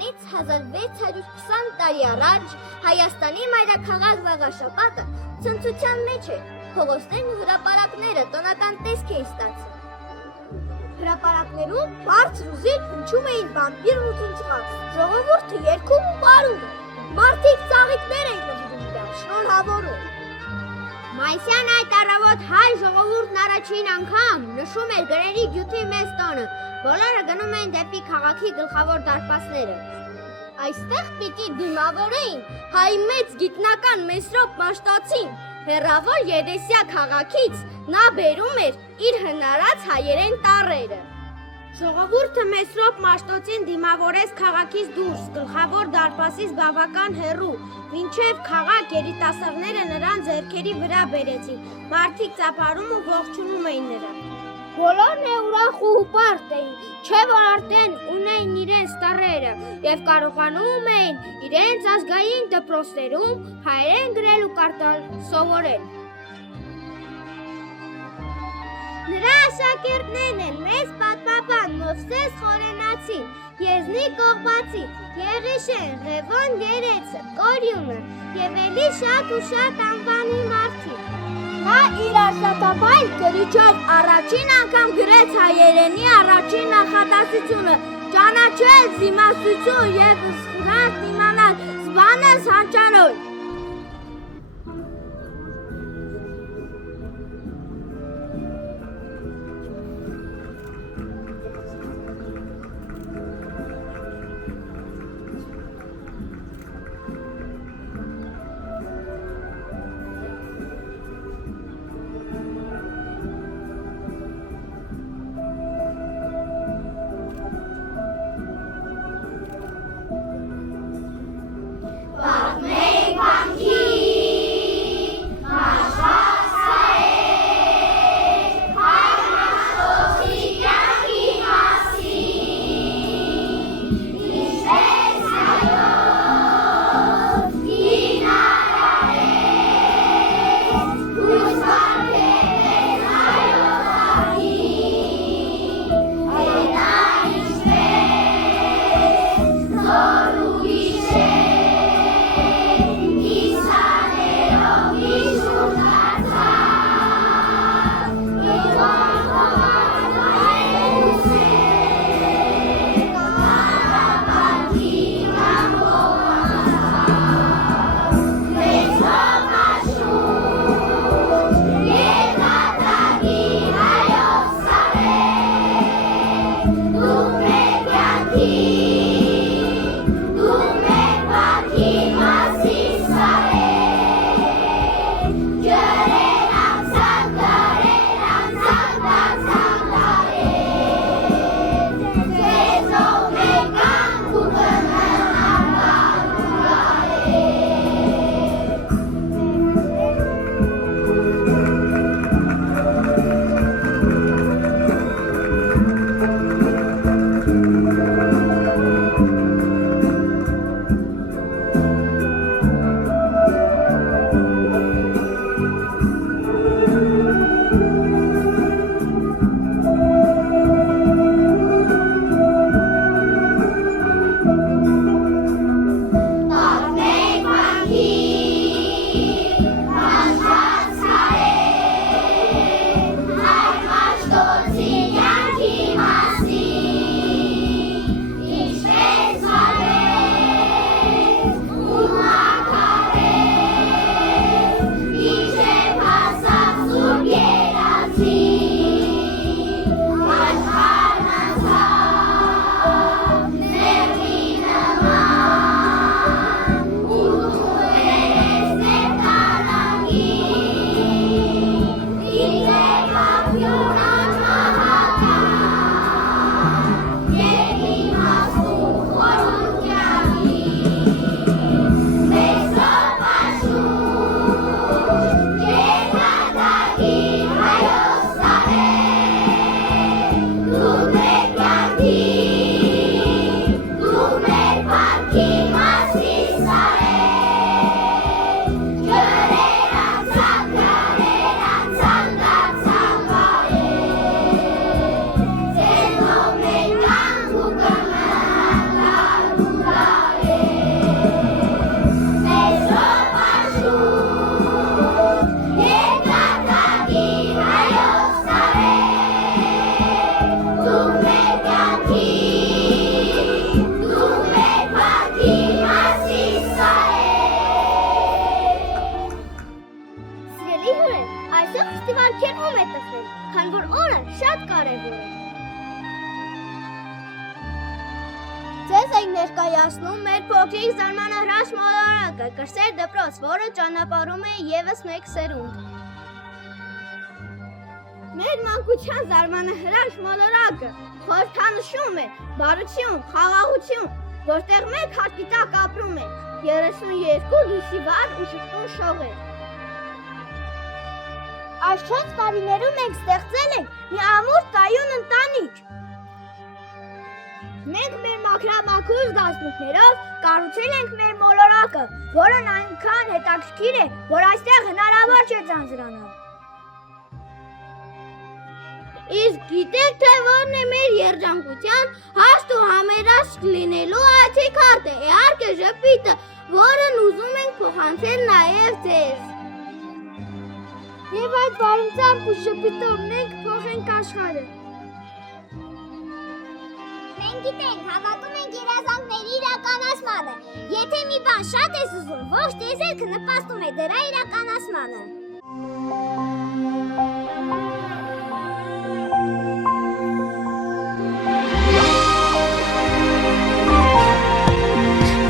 Այսօրվանից 1620 տարի առաջ Հայաստանի մայրաքաղաք Վաղաշապատը ցնծության մեջ էր, փողոցներն ու հրապարակները տոնական տեսք էին ստացել։ Հրապարակներում բարձր ու զիլ հնչում էին բամբիր ու ցնցղակ, ժողովուրդը երգում ու պարում էր, մարդիկ ծաղիկներ էին նվիրում իրար, շնորհավորում։ Մայիսյան այդ առավոտ հայ ժողովուրդն առաջին անգամ նշում էր գրերի գյուտի մեծ տոնը, բոլորը գնում էին դեպի քաղաքի գլխավոր դարպասները։ Այստեղ պիտի դիմավորեին հայ մեծ գիտնական Մեսրոպ Մաշտոցին, հեռավոր Եդեսիա քաղաքից նա բերում էր իր հնարած հայերեն տառերը։ Ժողովուրդը Մեսրոպ Մաշտոցին դիմավորեց քաղաքից դուրս, գլխավոր դարպասից բավական հեռու, մինչև քաղաք երիտասարդները նրան ձեռքերի վրա բերեցին, մարդիկ ծափարում ու ողջունում էին նրան։ Բոլորն ուրախ ու հպարտ էին, չէ որ արդեն ունեին իրենց տառերը և կարողանում էին իրենց ազգային դպրոցներում հայերեն գրել ու կարդալ սովորել։ Նրա աշակերտներն են մեծ պատմաբան Մովսես Խորենացին, Եզնիկ Կողբացի, Եղիշեն, Ղևոն Գերեցը, Կորյունը և էլի շատ ու շատ անվանի մարդիկ։ Նա իր արժանապատվային գրիչով առաջին անգամ գրեց հայերենի առաջին նախադասությունը՝ ճանաչել զիմաստություն և սխրած իմանալ զբանս հանճանոյ։ Lume, հասնում մեր փոքրիկ զարմանահրաշ մոլորակը, կրսեր դպրոց, որը ճանապարհում է ևս մեկ սերունդ։ Մեր մանկության զարմանահրաշ մոլորակը խորհրդանշում է բարություն, խաղաղություն, որտեղ մեկ հարկի տակ ապրում է 32 լույսի վար ու շփուն շողեր։ Այս 4 տարիներում մենք ստեղծել ենք մի ամուր կայուն ընտանիք։ Մենք մեր մաքրամաքուր զգացմունքներով կառուցել ենք մեր մոլորակը, որն այնքան հետաքրքիր է, որ այստեղ հնարավոր չէ ձանձրանալ։ Իսկ գիտեք, թե որն է մեր երջանկության հաստ ու համերաշխ լինելու այցեքարտը, իհարկե ժպիտը, որն ուզում ենք փոխանցել նաև ձեզ։ Եվ այդ բարությամբ ու ժպիտով մենք փոխենք աշխարհը։ Մենք գիտենք, հավատում ենք երազանքների իրականացմանը։ Եթե մի բան շատ ես ուզում, ողջ տիեզերքը նպաստում է դրա իրականացմանը։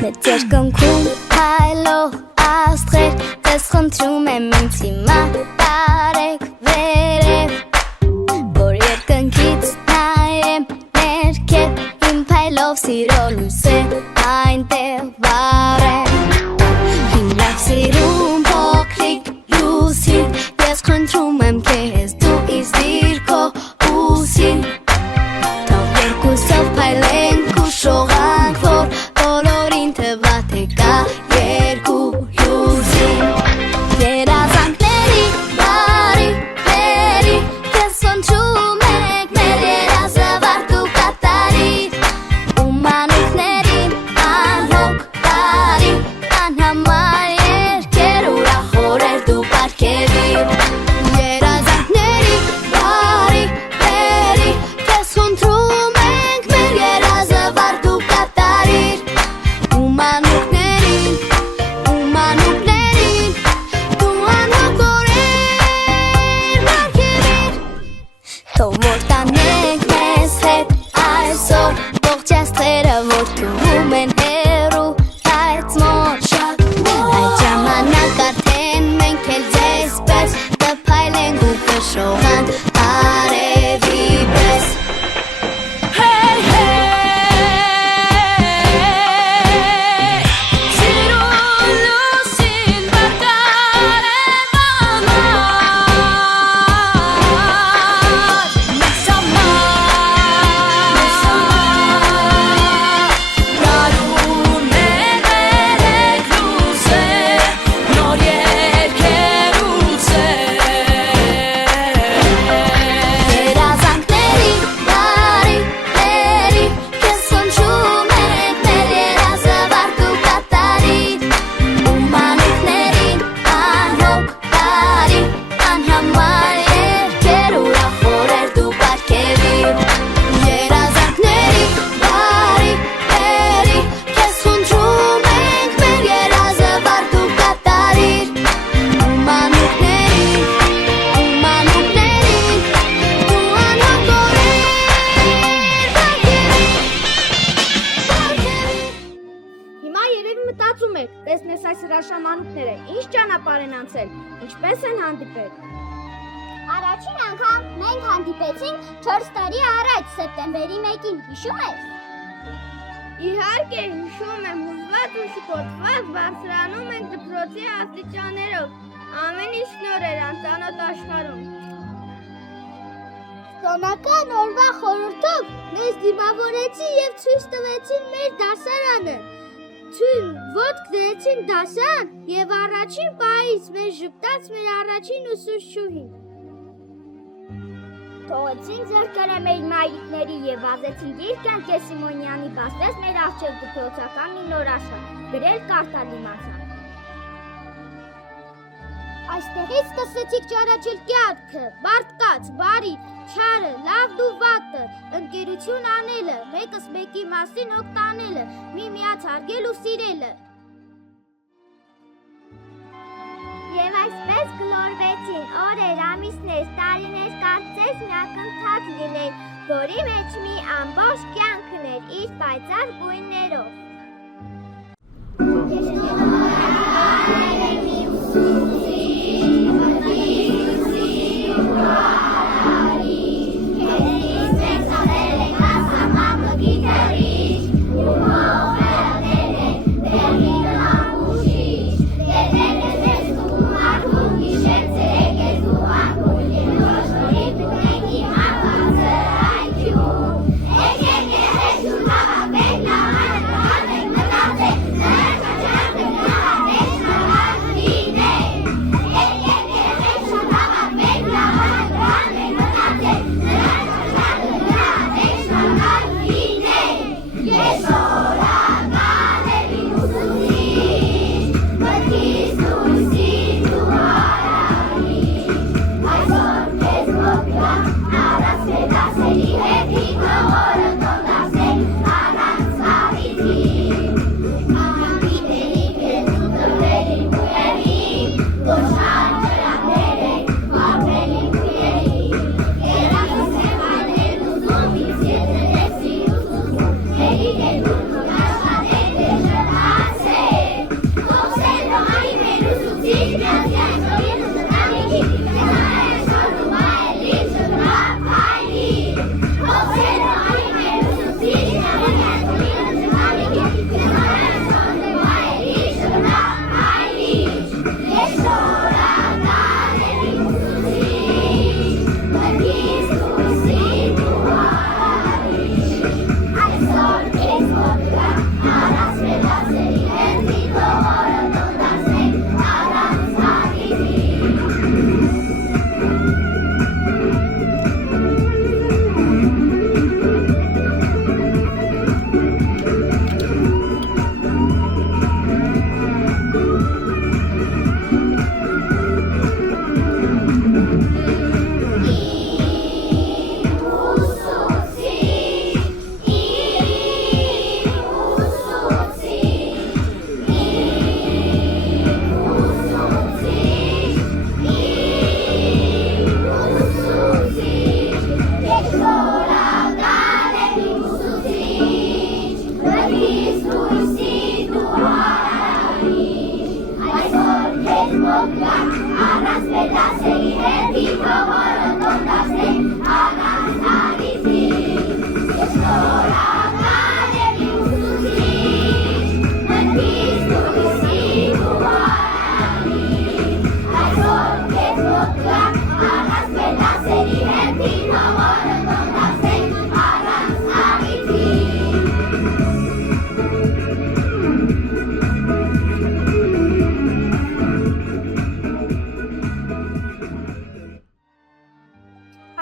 Մեծ երկնքում հայլող աստղեր, ձեզ խնդրում եմ ինձ հիմա տարեք վերև, որ երկնքից նայեմ ներքև, իմ փայլով սիրո լույսը այնտեղ վառեմ։ Իմ լավ սիրուն փոքրիկ լուսին, ես խնդրում եմ քեզ դու ինձ դիր քո ուսին, թող երկուսով փայլենք ու շողանք, որ բոլորին թվա թե կա երկու լույսին։ Երազանքների բարի բերի, քեզ խնդրում ենք մեր երազը վարդու կատարիր, ու մանուկներին անհոգ տարի, անհամար երկեր ուրախ օրեր դու պարգևիր։ Երազանքների բարի բերի, քեզ խնդրում ենք մեր երազը վարդու կատարիր, ու մանուկներին դու անհոգ օրեր պարգևիր։ Թող որ տանենք մեզ հետ այսօր ողջ աստղերը, որ թվում են հեռու այց մոտ, այդ ժամանակ արդեն մենք էլ ձեզ պես կփայլենք ու կշողանք արևի պես։ Երազանքների բարի բերի, քեզ խնդրում ենք մեր երազը վարդու կատարիր, ու մանուկներին անհոգ տարի, անհամար երկեր ուրախ օրեր դու պարգևիր։ Երազանքների բարի բերի, քեզ խնդրում ենք մեր երազը վարդու կատարիր, ու մանուկներին դու անհոգ օրեր պարգևիր։ Հիմա երևի մտածում եք, տեսնես այս հրաշամանուկները, ինչ ճանապարհ են անցել, ինչպես են հանդիպել։ Առաջին անգամ մենք հանդիպեցինք 4 տարի առաջ, սեպտեմբերի 1-ին, հիշում ես։ Իհարկե, հիշում եմ, հուզված ու շփոթված բարձրանում ենք դպրոցի աստիճաններով, ամեն ինչ նոր էր անծանոթ աշխարհում։ Տոնական օրվա խորհրդով մեզ դիմավորեցին եւ ցույց տվեցին մեր դասարանը։ Թույն ոտք դրեցին դասարան եւ առաջին պահից մեզ ժպտաց մեր առաջին ուսուցչուհին։ Թողեցին ձեռքերը մեր մայրիկների եւ վազեցին Գիրքյան Կեսիմոնյանի բացեց մեր առջև դպրոցական մի նոր աշխարհ, գրել կարդալ իմացան։ Այստեղից սկսեցիք ճանաչել կյանքը, մարդկաց, բարի, չարը, լավն ու վատը, ընկերություն անելը, մեկս մեկի մասին օգտանելը, միմյանց հարգել ու սիրելը։ Եվ այսպես գլորվեցին օրեր, ամիսներ, տարիներ, կարծես մի ակնթարթ լիներ, որի մեջ մի ամբողջ կյանքն էր իր պայծառ գույներով։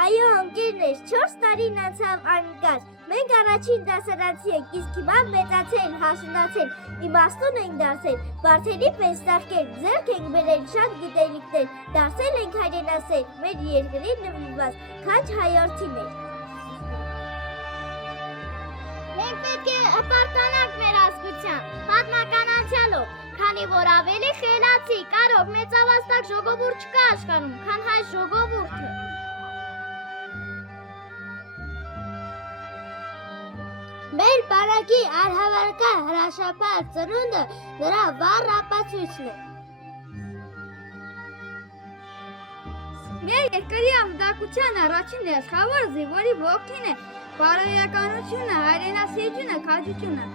Այո, ընկերներ, 4 տարին անցավ անցած։ Մենք առաջին դասարանցի ենք, իսկ հիմա մեծացել, հասունացել, իմաստուն ենք դարձել, բարդերի պես ստեղծել, ձեռք ենք բերել շատ գիտելիքներ, դարձել ենք հայրենասեր, մեր երկրի նվիրված, քաջ հայորդիներ։ Մենք պետք է հպարտանանք մեր ազգության, պատմական անցյալով, քանի որ ավելի խելացի, կարող, մեծավաստակ ժողովուրդ չկա աշխարհում, քան հայ ժողովուրդը։ Մեր բարակի արհավարկա հրաշափար ծնունդը նրա վառ ապացույցն է։ Մեր երկրի ամդակության առաջին երաշխավորը զինվորի ոգին է, բարոյականությունը, հայրենասիրությունը, քաջությունը։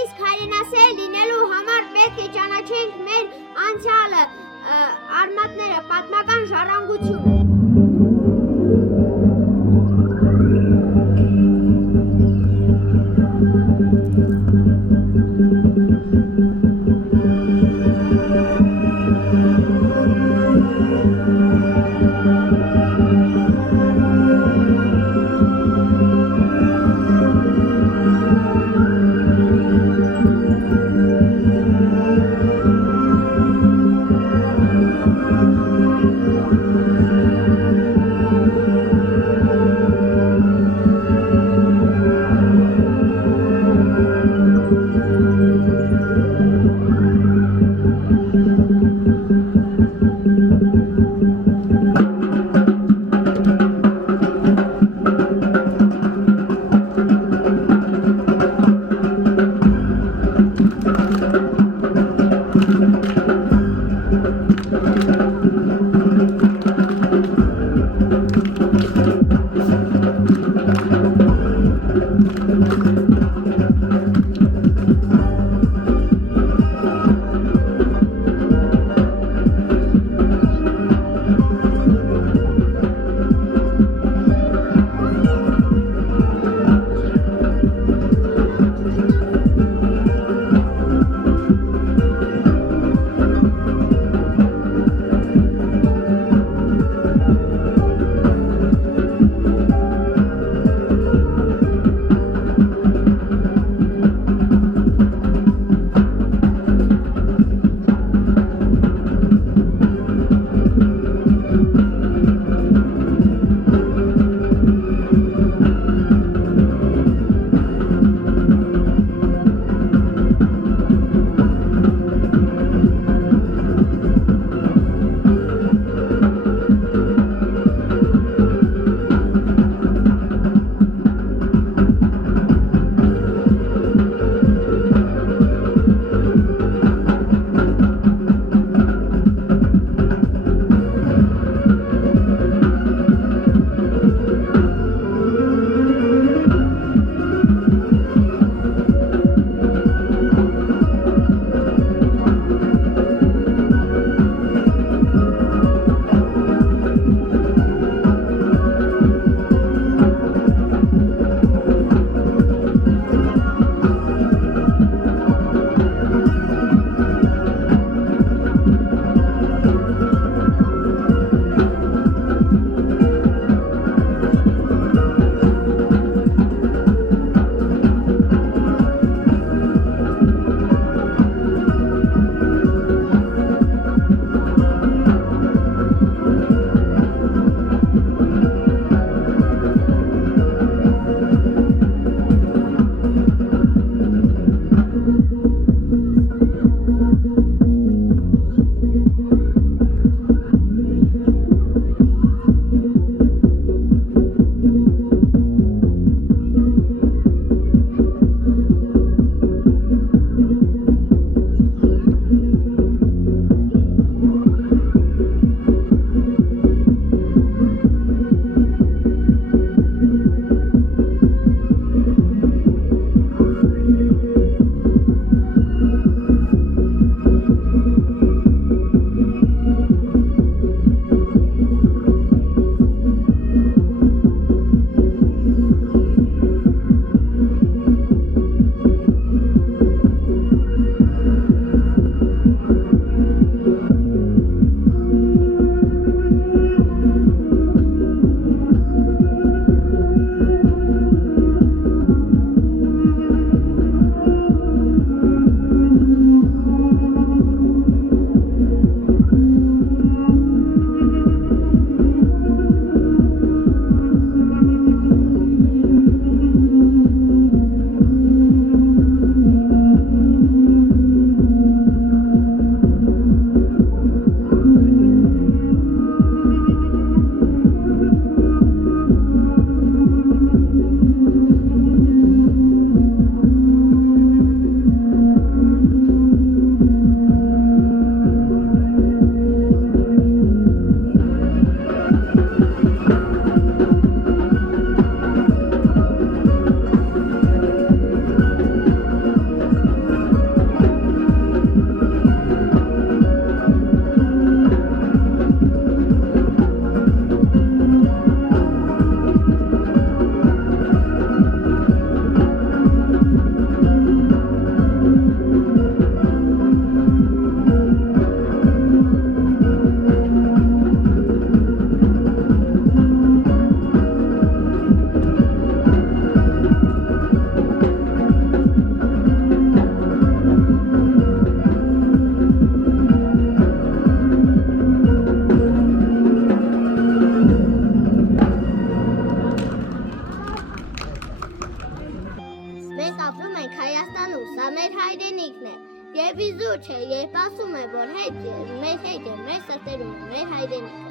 Իսկ հայրենասեր լինելու համար պետք է ճանաչենք մեր անցյալը, արմատները, պատմական ժառանգությունը։ Մենք ապրում ենք Հայաստանում, սա մեր հայրենիքն է։ Եվ իզուր չէ, երբ ասում է, որ մեր հետ է, մեր սրտերում է, մեր հայրենիքը։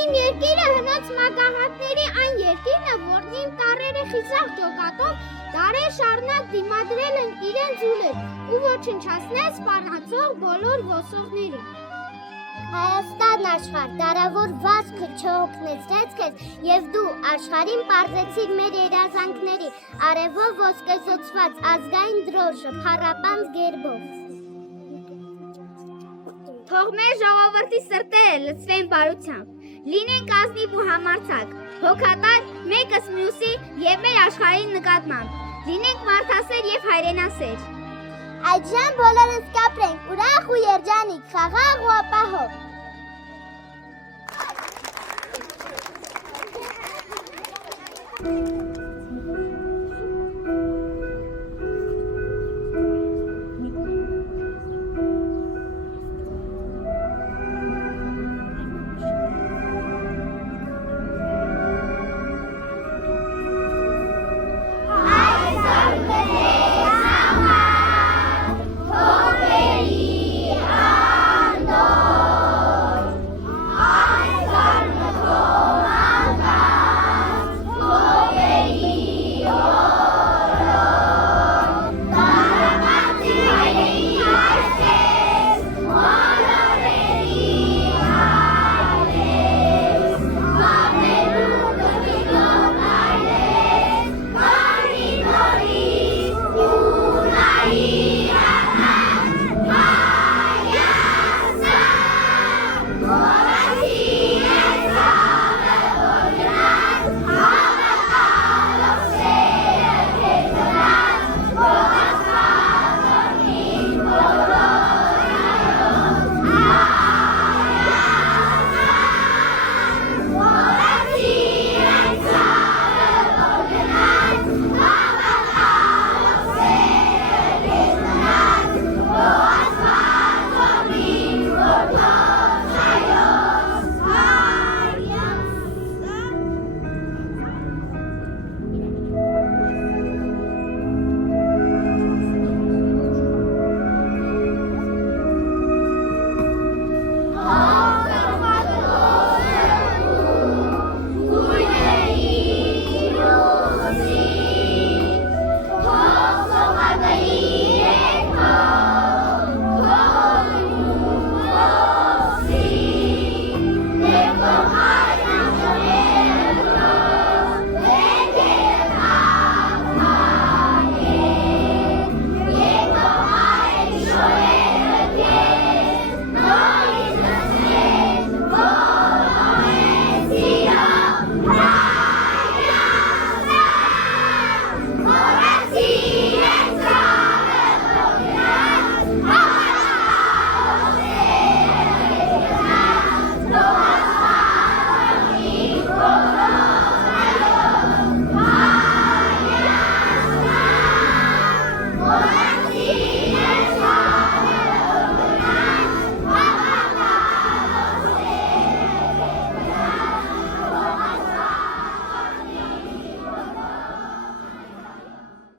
Իմ երկիրը հնոց մագահատների այն երկիրն է, որն իմ տարրերը խիզախ ջոկատով դարեր շարունակ դիմադրել են իրենց ուլեր ու ոչնչացնել սպառնացող բոլոր ոսողներին։ Հայաստան աշխարհ, դարավոր վազքը չօգնեցրեց քեզ, եւ դու աշխարհին պարզեցիր մեր երազանքների, արևով ոսկեզօծված ազգային դրոշը փառապանծ գերբով։ Թող մեր ժողովրդի սրտերը լցվեն բարությամբ, լինենք ազնիվ ու համարձակ, հոգատար մեկս մյուսի եւ մեր աշխարհի նկատմամբ, լինենք մարդասեր եւ հայրենասեր։ Այդժամ բոլորս կապրենք ուրախ ու երջանիկ, խաղաղ ու ապահով։